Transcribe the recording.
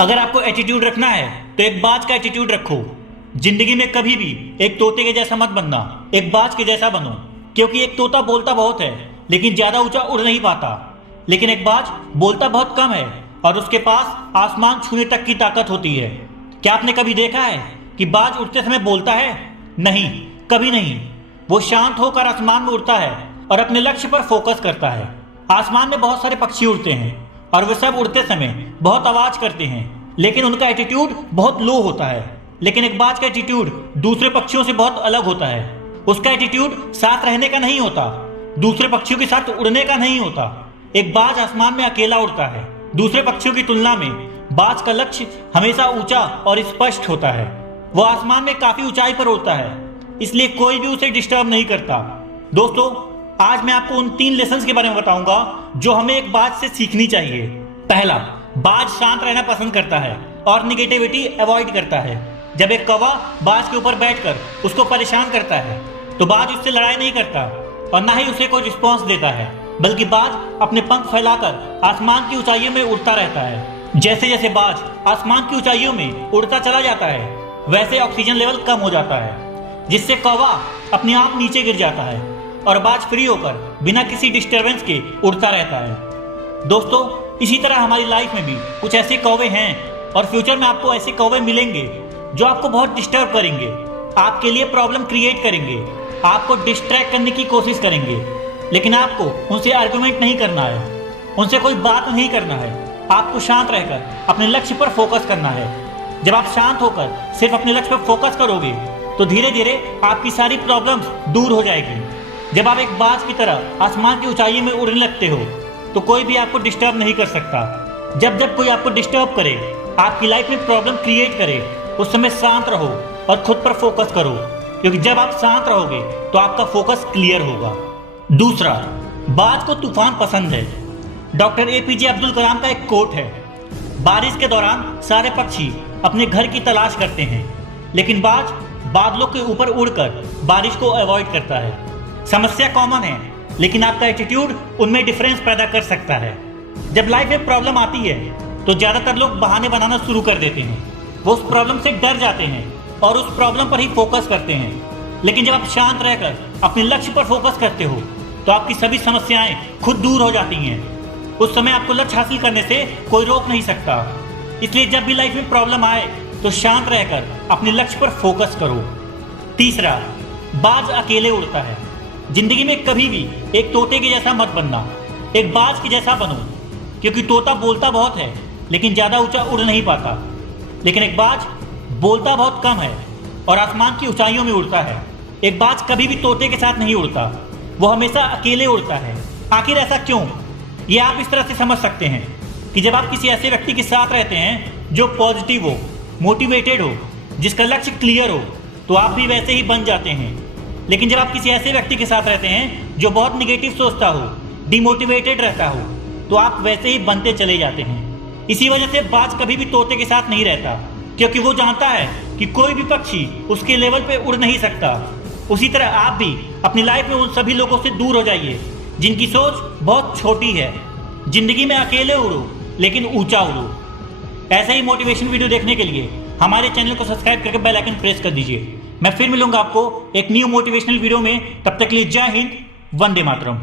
अगर आपको एटीट्यूड रखना है तो एक बाज का एटीट्यूड रखो। जिंदगी में कभी भी एक तोते के जैसा मत बनना, एक बाज के जैसा बनो। क्योंकि एक तोता बोलता बहुत है लेकिन ज्यादा ऊंचा उड़ नहीं पाता, लेकिन एक बाज बोलता बहुत कम है और उसके पास आसमान छूने तक की ताकत होती है। क्या आपने कभी देखा है कि बाज उड़ते समय बोलता है? नहीं, कभी नहीं। वो शांत होकर आसमान में उड़ता है और अपने लक्ष्य पर फोकस करता है। आसमान में बहुत सारे पक्षी उड़ते हैं और वे सब उड़ते समय बहुत आवाज करते हैं, लेकिन उनका एटीट्यूड बहुत लो होता है। लेकिन एक बाज का एटीट्यूड दूसरे पक्षियों से बहुत अलग होता है। उसका एटीट्यूड साथ रहने का नहीं होता, दूसरे पक्षियों के साथ उड़ने का नहीं होता। एक बाज आसमान में अकेला उड़ता है। दूसरे पक्षियों की तुलना में बाज का लक्ष्य हमेशा ऊंचा और स्पष्ट होता है। वो आसमान में काफी ऊंचाई पर उड़ता है, इसलिए कोई भी उसे डिस्टर्ब नहीं करता। दोस्तों, आज मैं आपको उन 3 लेसन्स के बारे में बताऊंगा जो हमें एक बाज से सीखनी चाहिए। पहला, बाज शांत रहना पसंद करता है और निगेटिविटी अवॉइड करता है। जब एक कौवा बाज के ऊपर बैठकर उसको परेशान करता है तो बाज उससे लड़ाई नहीं करता और ना ही उसे कोई रिस्पॉन्स देता है, बल्कि बाज अपने पंख फैलाकर आसमान की ऊंचाइयों में उड़ता रहता है। जैसे जैसे बाज आसमान की ऊंचाइयों में उड़ता चला जाता है, वैसे ऑक्सीजन लेवल कम हो जाता है, जिससे कौवा अपने आप नीचे गिर जाता है और बाज फ्री होकर बिना किसी डिस्टरबेंस के उड़ता रहता है। दोस्तों, इसी तरह हमारी लाइफ में भी कुछ ऐसे कौवे हैं और फ्यूचर में आपको ऐसे कौवे मिलेंगे जो आपको बहुत डिस्टर्ब करेंगे, आपके लिए प्रॉब्लम क्रिएट करेंगे, आपको डिस्ट्रैक्ट करने की कोशिश करेंगे। लेकिन आपको उनसे आर्गुमेंट नहीं करना है, उनसे कोई बात नहीं करना है। आपको शांत रहकर अपने लक्ष्य पर फोकस करना है। जब आप शांत होकर सिर्फ अपने लक्ष्य पर फोकस करोगे तो धीरे धीरे आपकी सारी प्रॉब्लम्स दूर हो जाएगी। जब आप एक बाज की तरह आसमान की ऊंचाई में उड़ने लगते हो तो कोई भी आपको डिस्टर्ब नहीं कर सकता। जब जब कोई आपको डिस्टर्ब करे, आपकी लाइफ में प्रॉब्लम क्रिएट करे, उस समय शांत रहो और खुद पर फोकस करो, क्योंकि जब आप शांत रहोगे तो आपका फोकस क्लियर होगा। दूसरा, बाज को तूफान पसंद है। डॉक्टर APJ अब्दुल कलाम का एक कोट है, बारिश के दौरान सारे पक्षी अपने घर की तलाश करते हैं, लेकिन बाज बादलों के ऊपर उड़कर बारिश को अवॉइड करता है। समस्या कॉमन है, लेकिन आपका एटीट्यूड उनमें डिफरेंस पैदा कर सकता है। जब लाइफ में प्रॉब्लम आती है तो ज्यादातर लोग बहाने बनाना शुरू कर देते हैं। वो उस प्रॉब्लम से डर जाते हैं और उस प्रॉब्लम पर ही फोकस करते हैं। लेकिन जब आप शांत रहकर अपने लक्ष्य पर फोकस करते हो तो आपकी सभी समस्याएं खुद दूर हो जाती हैं। उस समय आपको लक्ष्य हासिल करने से कोई रोक नहीं सकता। इसलिए जब भी लाइफ में प्रॉब्लम आए तो शांत रहकर अपने लक्ष्य पर फोकस करो। तीसरा, बाज अकेले उड़ता है। जिंदगी में कभी भी एक तोते के जैसा मत बनना, एक बाज के जैसा बनो। क्योंकि तोता बोलता बहुत है लेकिन ज्यादा ऊंचा उड़ नहीं पाता, लेकिन एक बाज बोलता बहुत कम है और आसमान की ऊंचाइयों में उड़ता है। एक बाज कभी भी तोते के साथ नहीं उड़ता, वो हमेशा अकेले उड़ता है। आखिर ऐसा क्यों? ये आप इस तरह से समझ सकते हैं कि जब आप किसी ऐसे व्यक्ति के साथ रहते हैं जो पॉजिटिव हो, मोटिवेटेड हो, जिसका लक्ष्य क्लियर हो, तो आप भी वैसे ही बन जाते हैं। लेकिन जब आप किसी ऐसे व्यक्ति के साथ रहते हैं जो बहुत निगेटिव सोचता हो, डिमोटिवेटेड रहता हो, तो आप वैसे ही बनते चले जाते हैं। इसी वजह से बाज कभी भी तोते के साथ नहीं रहता, क्योंकि वो जानता है कि कोई भी पक्षी उसके लेवल पे उड़ नहीं सकता। उसी तरह आप भी अपनी लाइफ में उन सभी लोगों से दूर हो जाइए जिनकी सोच बहुत छोटी है। जिंदगी में अकेले उड़ो लेकिन ऊंचा उड़ो। ऐसे ही मोटिवेशन वीडियो देखने के लिए हमारे चैनल को सब्सक्राइब करके बेल आइकन प्रेस कर दीजिए। मैं फिर मिलूंगा आपको एक न्यू मोटिवेशनल वीडियो में। तब तक के लिए जय हिंद, वंदे मातरम।